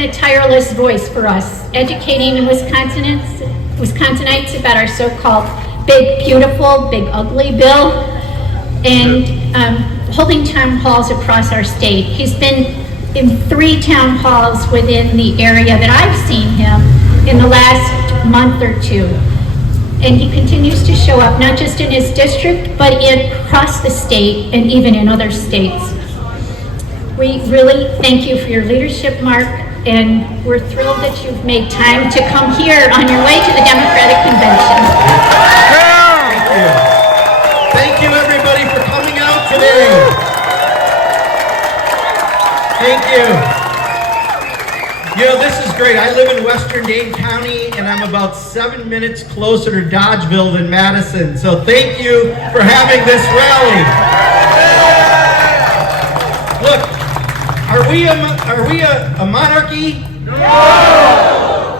been a tireless voice for us, educating Wisconsinites about our so-called big, beautiful, big, ugly bill, and holding town halls across our state. He's been in 3 town halls within the area that I've seen him in the last month or 2. And he continues to show up, not just in his district, but across the state and even in other states. We really thank you for your leadership, Mark, and we're thrilled that you've made time to come here on your way to the Democratic Convention. Thank you. Thank you, everybody, for coming out today. Thank you. You know, this is great. I live in Western Dane County, and I'm about 7 minutes closer to Dodgeville than Madison. So thank you for having this rally. Look, are we a monarchy? No.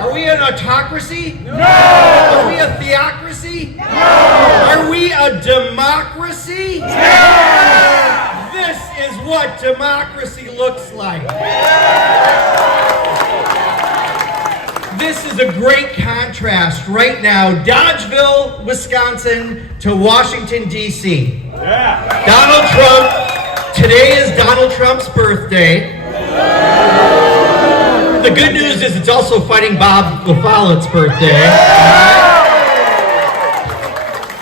Are we an autocracy? No. Are we a theocracy? No. Are we a democracy? Yeah. This is what democracy looks like. This is a great contrast right now, Dodgeville, Wisconsin to Washington, D.C. Yeah. Donald Trump, today is Donald Trump's birthday. The good news is it's also fighting Bob LaFollette's birthday.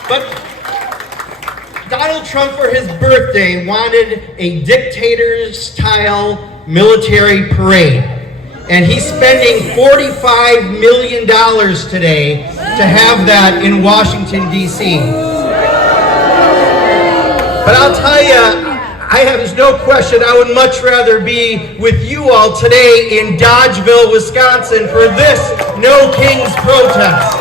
But Donald Trump, for his birthday, wanted a dictator-style military parade. And he's spending $45 million today to have that in Washington, D.C. But I'll tell you, there's no question I would much rather be with you all today in Dodgeville, Wisconsin for this No Kings protest.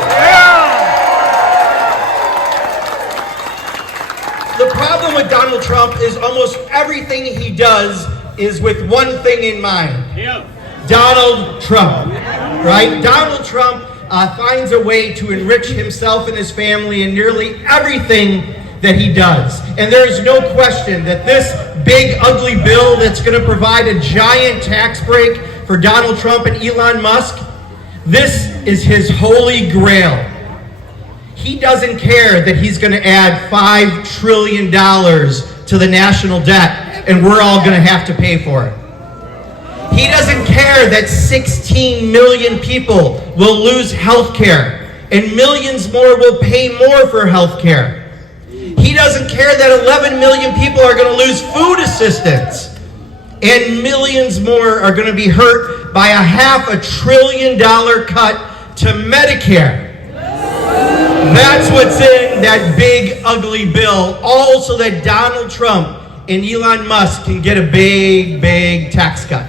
The problem with Donald Trump is almost everything he does is with one thing in mind. Donald Trump, right? Donald Trump finds a way to enrich himself and his family in nearly everything that he does. And there's no question that this big, ugly bill that's going to provide a giant tax break for Donald Trump and Elon Musk, this is his holy grail. He doesn't care that he's going to add $5 trillion to the national debt, and we're all going to have to pay for it. He doesn't care that 16 million people will lose health care and millions more will pay more for health care. He doesn't care that 11 million people are going to lose food assistance and millions more are going to be hurt by a $500 billion cut to Medicare. That's what's in that big, ugly bill, all so that Donald Trump and Elon Musk can get a big, big tax cut.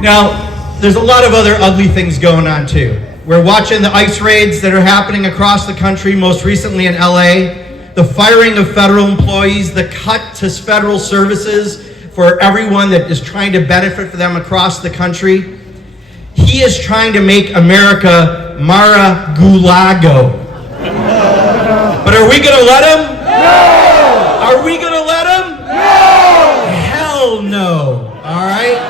Now, there's a lot of other ugly things going on too. We're watching the ICE raids that are happening across the country, most recently in LA, the firing of federal employees, the cut to federal services for everyone that is trying to benefit for them across the country. He is trying to make America Mar-a-Gulago. But are we going to let him? No! Are we going to let him? No! Hell no. All right?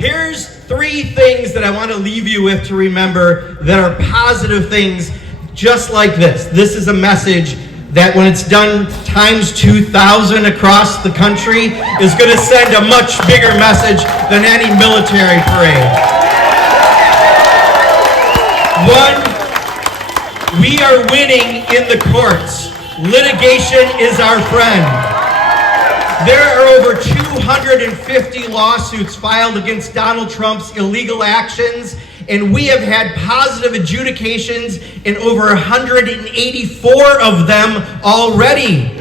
Here's 3 things that I want to leave you with to remember that are positive things just like this. This is a message that when it's done times 2,000 across the country is going to send a much bigger message than any military parade. 1, we are winning in the courts. Litigation is our friend. There are over 250 lawsuits filed against Donald Trump's illegal actions, and we have had positive adjudications in over 184 of them already.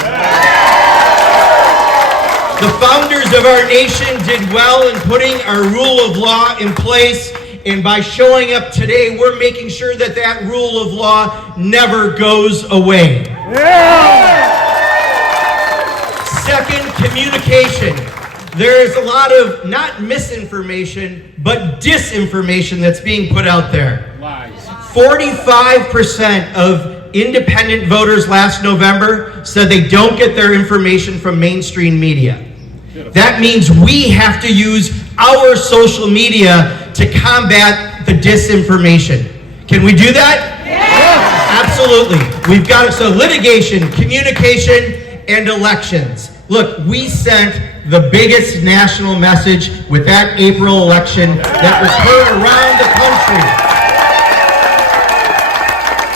The founders of our nation did well in putting our rule of law in place, and by showing up today, we're making sure that that rule of law never goes away. Second, communication. There's a lot of not misinformation, but disinformation that's being put out there. Lies. 45% of independent voters last November said they don't get their information from mainstream media. That means we have to use our social media to combat the disinformation. Can we do that? Yes. Absolutely. We've got it. So litigation, communication, and elections. Look, we sent the biggest national message with that April election that was heard around the country.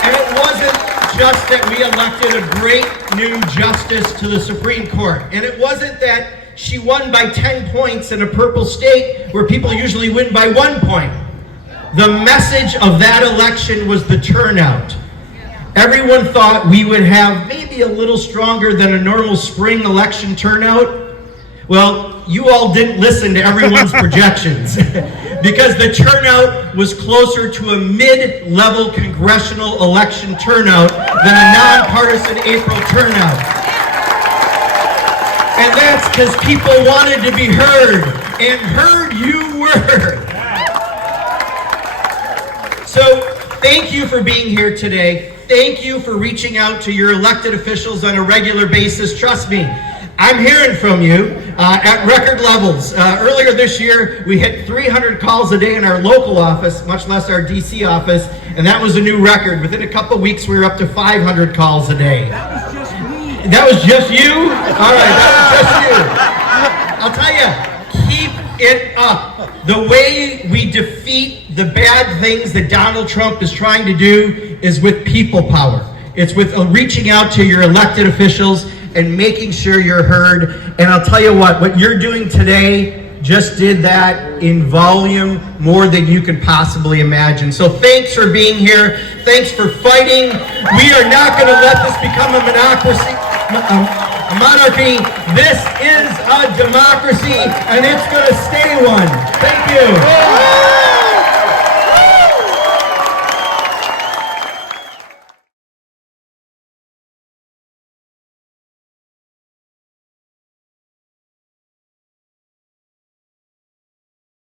And it wasn't just that we elected a great new justice to the Supreme Court. And it wasn't that she won by 10 points in a purple state where people usually win by 1 point. The message of that election was the turnout. Everyone thought we would have maybe a little stronger than a normal spring election turnout. Well, you all didn't listen to everyone's projections because the turnout was closer to a mid-level congressional election turnout than a nonpartisan April turnout. And that's because people wanted to be heard, and heard you were. So thank you for being here today. Thank you for reaching out to your elected officials on a regular basis. Trust me, I'm hearing from you at record levels. Earlier this year, we hit 300 calls a day in our local office, much less our DC office, and that was a new record. Within a couple weeks, we were up to 500 calls a day. That was just me. That was just you? All right, that was just you. I'll tell you, keep it up. The way we defeat the bad things that Donald Trump is trying to do is with people power. It's with reaching out to your elected officials and making sure you're heard. And I'll tell you what you're doing today just did that in volume more than you can possibly imagine. So thanks for being here. Thanks for fighting. We are not going to let this become a monarchy. This is a democracy, and it's going to stay one. Thank you.